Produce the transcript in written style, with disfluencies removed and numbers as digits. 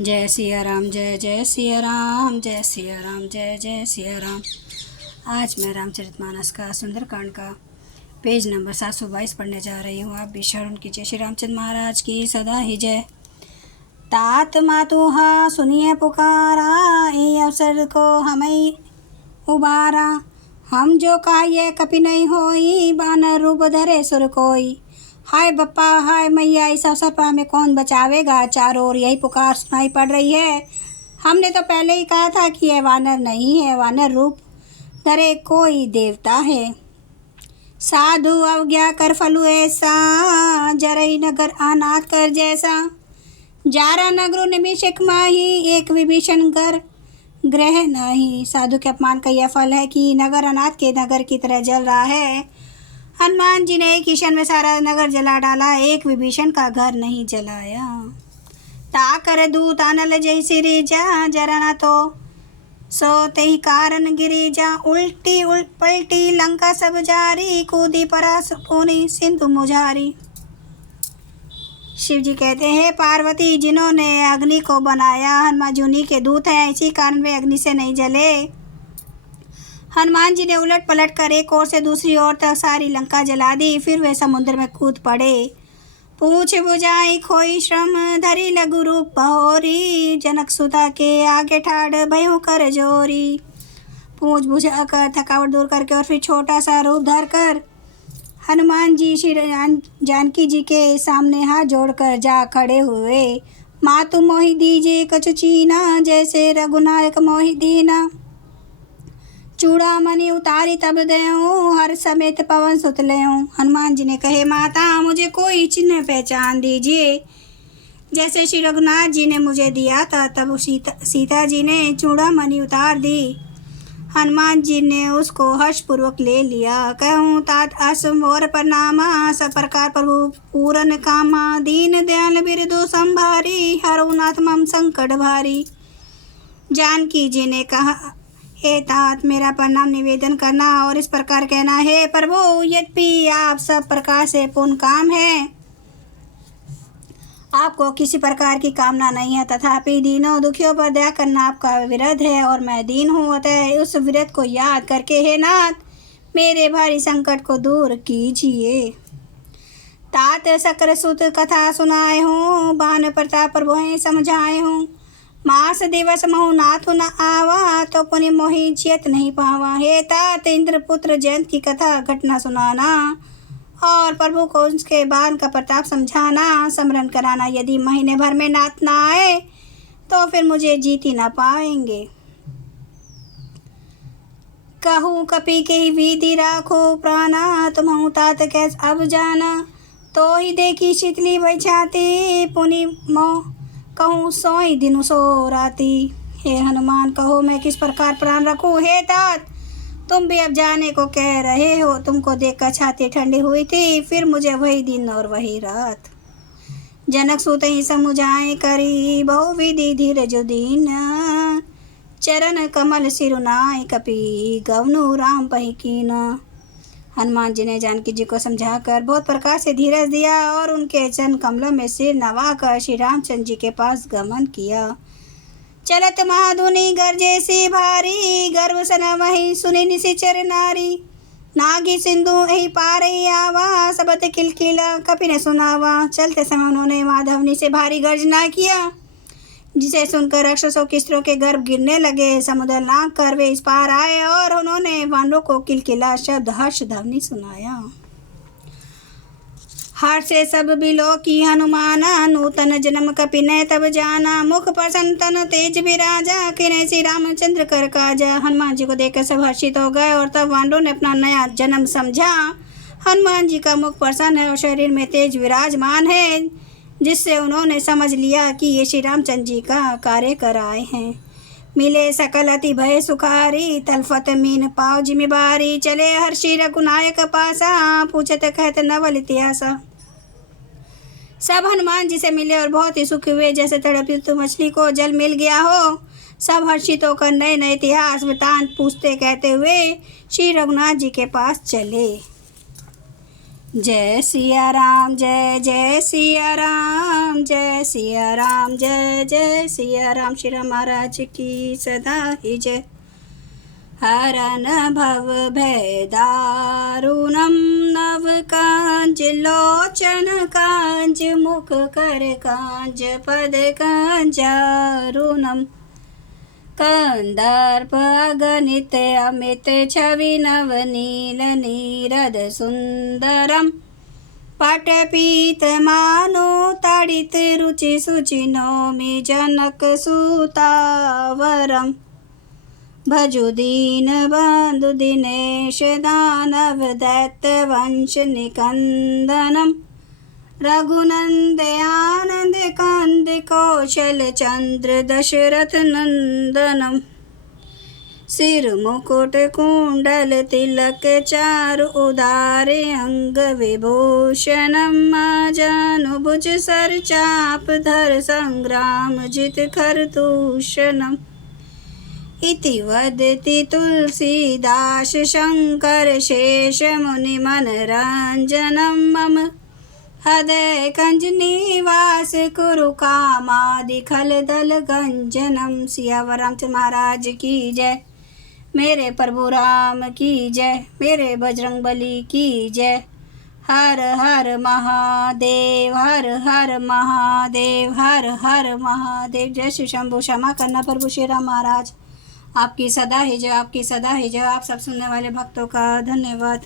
जय सिया राम, जय जय सिया राम, जय सिया राम, जय जय सिया राम। आज मैं रामचरितमानस का सुंदरकांड का पेज नंबर 722 पढ़ने जा रही हूँ। आप भी श्रवण कीजिए। श्री रामचंद्र महाराज की सदा ही जय। तात मातुहा सुनिए पुकारा, ए अवसर को हमें उबारा। हम जो काये कपि नहीं होई, बानर रूप धरे सुर कोई। हाय बप्पा हाय मैया, इस अवसर पर हमें कौन बचावेगा। चारों ओर यही पुकार सुनाई पड़ रही है। हमने तो पहले ही कहा था कि यह वानर नहीं है, वानर रूप धरे कोई देवता है। साधु अवज्ञा कर फलु ऐसा, जरई नगर अनाथ कर जैसा। जारा नगरो निमिषक माही, एक विभीषण कर ग्रह नहीं। साधु के अपमान का यह फल है कि नगर अनाथ के नगर की तरह जल रहा है। हनुमान जी ने एक ही क्षण में सारा नगर जला डाला, एक विभीषण का घर नहीं जलाया। ता कर दूत आनल जय सिरी जा, जरा ना तो सो तेहि कारण गिरी जा। उल्टी पलटी लंका सब जारी, कूदी परास पूनी सिंधु मुझारी। शिव जी कहते हैं, पार्वती जिन्होंने अग्नि को बनाया, हनुमान जी उन्हीं के दूत हैं, इसी कारण वे अग्नि से नहीं जले। हनुमान जी ने उलट पलट कर एक ओर से दूसरी ओर तक सारी लंका जला दी। फिर वे समुद्र में कूद पड़े। पूछ बुझाई खोई श्रम, धरी लघु रूप बहोरी। जनक सुता के आगे ठाड़ भयु कर जोरी। पूछ बुझा कर थकावट दूर करके और फिर छोटा सा रूप धर कर हनुमान जी श्री जानकी जी के सामने हाथ जोड़कर जा खड़े हुए। मातु मोहि दीजे कछु चीना, जैसे रघुनायक मोहि दीना। चूड़ामणि उतारी तब देऊँ, हर समेत पवन सुत लेऊँ। हनुमान जी ने कहे, माता मुझे कोई चिन्ह पहचान दीजिए। जैसे श्री रघुनाथ जी ने मुझे दिया था, तब सीता जी ने चूड़ामणि उतार दी। हनुमान जी ने उसको हर्षपूर्वक ले लिया। कहूँ तात अस मोर प्रणामा, सब प्रकार प्रभु पूरन कामा। दीन दयाल बिरदु संभारी, हरउनाथ मम संकट भारी। जानकी जी ने कहा, हे तात मेरा प्रणाम निवेदन करना और इस प्रकार कहना है, प्रभु यद्यपि आप सब प्रकार से पूर्ण काम है, आपको किसी प्रकार की कामना नहीं है, तथापि दीनों दुखियों पर दया करना आपका विरध है और मैं दीन हूँ। अतः उस विरध को याद करके हे नाथ मेरे भारी संकट को दूर कीजिए। तात सकर सुत कथा सुनाए हूँ, बान प्रताप प्रभु समझाए हूँ। मास दिवस महु नाथु न आवा, तो पुनि मोहि जियत नहीं पावा। हे तात इंद्रपुत्र जयंत की कथा घटना सुनाना और प्रभु को उसके बाण का प्रताप समझाना, स्मरण कराना। यदि महीने भर में नाथ ना आए तो फिर मुझे जीत ही ना पाएंगे। कहूँ कपि के विधि राखो प्राणा, तुम तात कैस अब जाना। तो ही देखी शीतली बैछाती, पुनि मोह कहूँ सोई दिनु सो राती। हे हनुमान कहो मैं किस प्रकार प्राण रखूँ। हे तात तुम भी अब जाने को कह रहे हो। तुमको देखकर छाती ठंडी हुई थी, फिर मुझे वही दिन और वही रात। जनक सुत ही समुझाए करी, बहु विधि धीरज दीन। चरण कमल सिरुनाय कपि, गवनु राम पहि कीना। हनुमान जी ने जानकी जी को समझाकर बहुत प्रकार से धीरज दिया और उनके चरण कमलों में सिर नवाकर श्री रामचंद्र जी के पास गमन किया। चलत महाधुनि गरजे सी भारी, गर्व सन वही सुनि निशिचर नारी। नागी सिंधु यही पार ही आवा, सबत किलकिला कपि ने सुनावा। चलते समय उन्होंने महाधवनी से भारी गर्जना किया, जिसे सुनकर राक्षसों की स्त्रियों के गर्भ गिरने लगे। समुद्र लांघ कर वे इस पार आए और उन्होंने वानरों को किलकिला शब्द हर्ष ध्वनि सुनाया। हर्ष से सब बिलो की हनुमाना, नूतन जन्म कपि ने तब जाना। मुख प्रसन्न तन तेज विराजा, किने श्री रामचंद्र कर काजा। हनुमान जी को देखकर सब हर्षित हो गए और तब वानरों ने अपना नया जन्म समझा। हनुमान जी का मुख प्रसन्न है और शरीर में तेज विराजमान है, जिससे उन्होंने समझ लिया कि ये श्री रामचंद्र जी का कार्य कर आए हैं। मिले सकल अति भय सुखारी, तलफत मीन पाव जिम्मेवारी। चले हर्षि रघुनायक पासा, पूछत कहत नवल इतिहासा। सब हनुमान जी से मिले और बहुत ही सुखी हुए, जैसे तड़पती मछली को जल मिल गया हो। सब हर्षित होकर नए नए इतिहास वृतांत पूछते कहते हुए श्री रघुनाथ जी के पास चले। जय सिया राम, जय जय सिया राम, जय सिया राम, जय जय सिया राम। श्री राम महाराज की सदा ही जय। हरन भव भयदारुणं नव कांज लोचन कांज मुख कर कांज पद कांजारुणम। कंदर्प अगणित अमित छवि नवनील नीरद सुंदरम। पटपीत मानो तडित रुचि सुचि नौमि जनक सुतावरम। भजु दीन बंधु दिनेश दानव दैत्य वंश निकंदनम। रघुनंद आनंद कंद कौशल चंद्र दशरथ नंदनम। सिर मुकुट कुंडल तिलक चारु उदारे अंग विभूषणम। जानुभुज सर चाप धर संग्राम जित खरदूषणम। इति वदति तुलसीदास शंकर शेष मुनि मनरंजनम। मम हृदय कंज निवास कुरु कामादि खल दल गंजनम। सियावर रामचंद्र महाराज की जय। मेरे प्रभु राम की जय। मेरे बजरंग बली की जय। हर हर महादेव, हर हर महादेव, हर हर महादेव। जय श्री शंभु। क्षमा करना प्रभु श्री राम महाराज। आपकी सदा ही जय, आपकी सदा ही जय। आप सब सुनने वाले भक्तों का धन्यवाद।